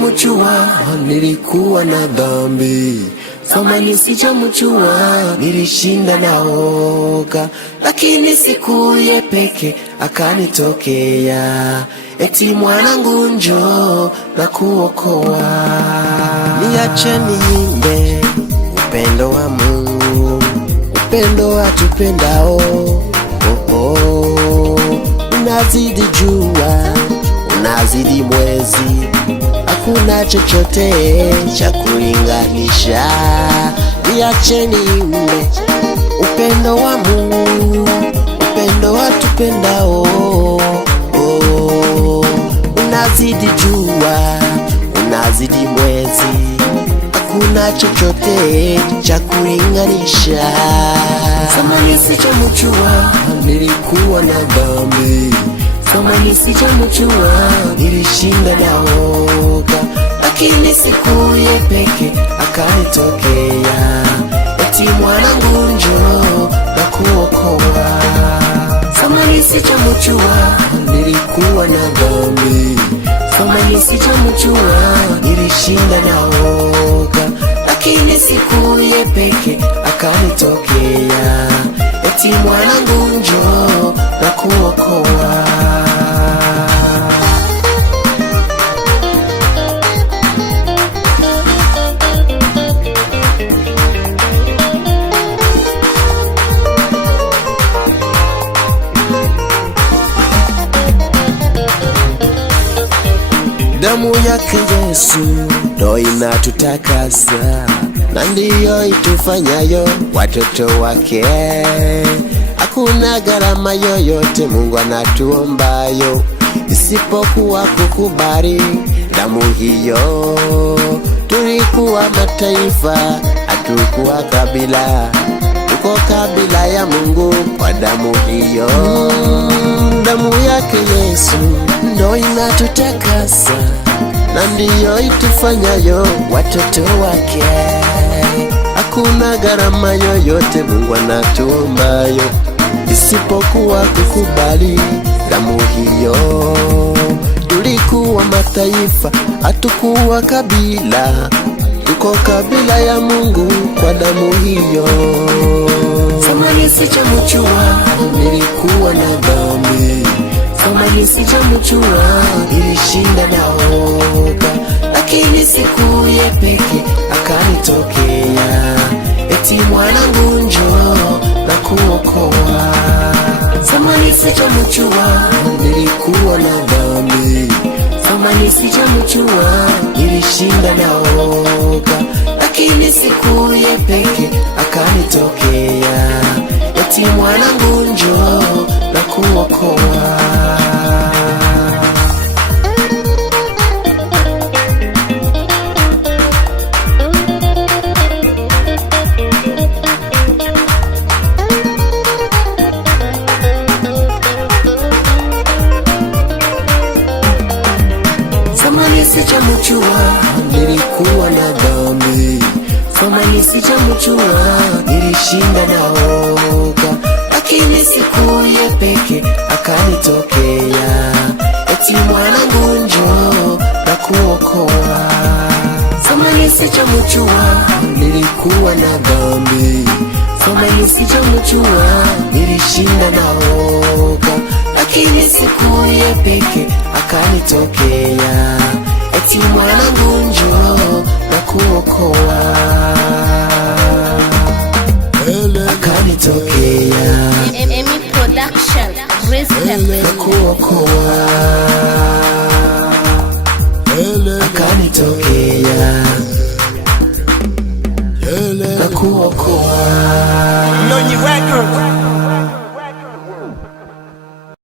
sijamjua, nilikuwa na dhambi. Zamani sijamjua, nilishinda naoga, lakini siku ye peke akanitokea, eti mwanangu njoo na kuokoa. Niache niimbe upendo wa Mungu, upendo atupendao. Unazidi jua, unazidi mwezi, hakuna chochote cha kulinganisha. Niache niimbe upendo wa Mungu, upendo atupendao. Unazidi jua, unazidi mwezi, hakuna chochote cha kulinganisha. Zamani sijamjua, nilikuwa na dhambi. Zamani sijamjua, nilishinda naoga, lakini siku ye peke akanitokea, eti mwanangu njoo na kuokoa. Zamani sijamjua, nilikuwa na dhambi. Zamani sijamjua, nilishinda naoga, lakini siku ye peke akanitokea, eti mwanangu njoo na kuokoa. Damu yake Yesu ndo inatutakasa, na ndiyo itufanyayo watoto wake. Hakuna gharama yoyote Mungu anatuombayo isipokuwa kukubali damu hiyo. Tulikuwa mataifa, hatukuwa kabila, tuko kabila ya Mungu kwa damu hiyo. Damu yake Yesu ndo inatutakasa, na ndiyo itufanyayo watoto wake. Hakuna gharama yoyote Mungu anatuombayo isipokuwa kukubali damu hiyo. Tulikuwa mataifa, hatukuwa kabila, tuko kabila ya Mungu kwa damu hiyo. Zamani sijamjua, nilikuwa na dhambi. Zamani sijamjua, nilishinda naoga, lakini siku ye peke akanitokea, eti mwanangu njoo na kuokoa. Zamani sijamjua, nilikuwa na dhambi. Zamani sijamjua, nilishinda naoga, lakini siku ye peke akanitokea, eti mwanangu njoo na kuokoa. Zamani sijamjua, nilikuwa na dhambi. Zamani sijamjua, nilishinda naoga, lakini siku ye peke akanitokea, eti mwanangu njoo na kuokoa. Zamani sijamjua, nilikuwa na dhambi. Zamani sijamjua, nilishinda naoga, lakini siku ye peke akanitokea, eti mwanangu njoo na kuokoa. Akanitokea Emi Production, na kuokoa.